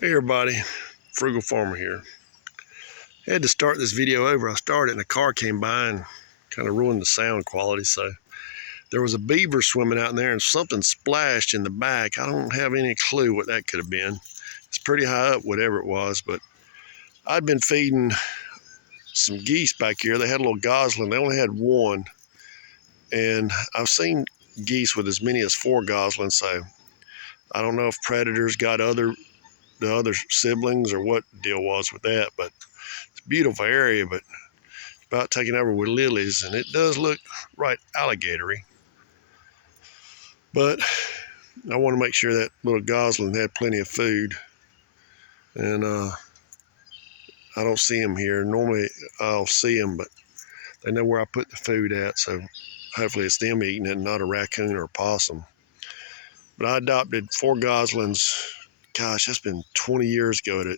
Hey everybody, Frugal Farmer here. I had to start this video over. I started and a car came by and kind of ruined the sound quality. So there was a beaver swimming out in there and something splashed in the back. I don't have any clue what that could have been. It's pretty high up, whatever it was, but I'd been feeding some geese back here. They had a little gosling. They only had one, and I've seen geese with as many as 4 goslings. So I don't know if predators got the other siblings or what the deal was with that, but it's a beautiful area, but about taken over with lilies, and it does look right alligatory. But I want to make sure that little gosling had plenty of food, and I don't see them here. Normally I'll see them, but they know where I put the food at, so hopefully it's them eating it, not a raccoon or a possum. But I adopted 4 goslings. Gosh, that's been 20 years ago.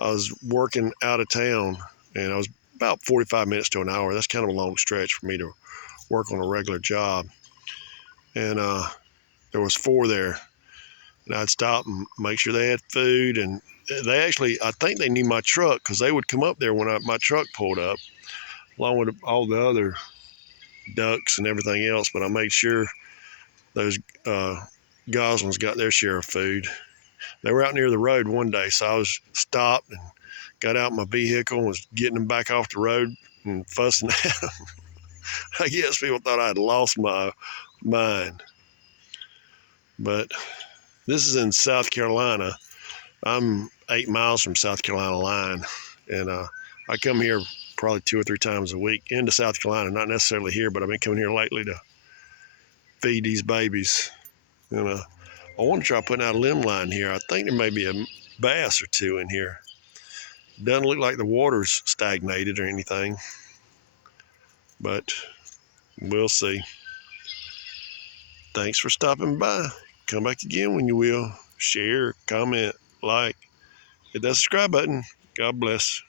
I was working out of town, and I was about 45 minutes to an hour. That's kind of a long stretch for me to work on a regular job. And there was 4 there, and I'd stop and make sure they had food. And they actually, I think they knew my truck, because they would come up there when my truck pulled up, along with all the other ducks and everything else. But I made sure those goslings got their share of food. They were out near the road one day, so I was stopped and got out my vehicle and was getting them back off the road and fussing at them. I guess people thought I'd lost my mind. But this is in South Carolina. I'm 8 miles from South Carolina line, and I come here probably 2 or 3 times a week into South Carolina, not necessarily here, but I've been coming here lately to feed these babies. And I want to try putting out a limb line here. I think there may be a bass or 2 in here. Doesn't look like the water's stagnated or anything, but we'll see. Thanks for stopping by. Come back again when you will. Share, comment, like, hit that subscribe button. God bless.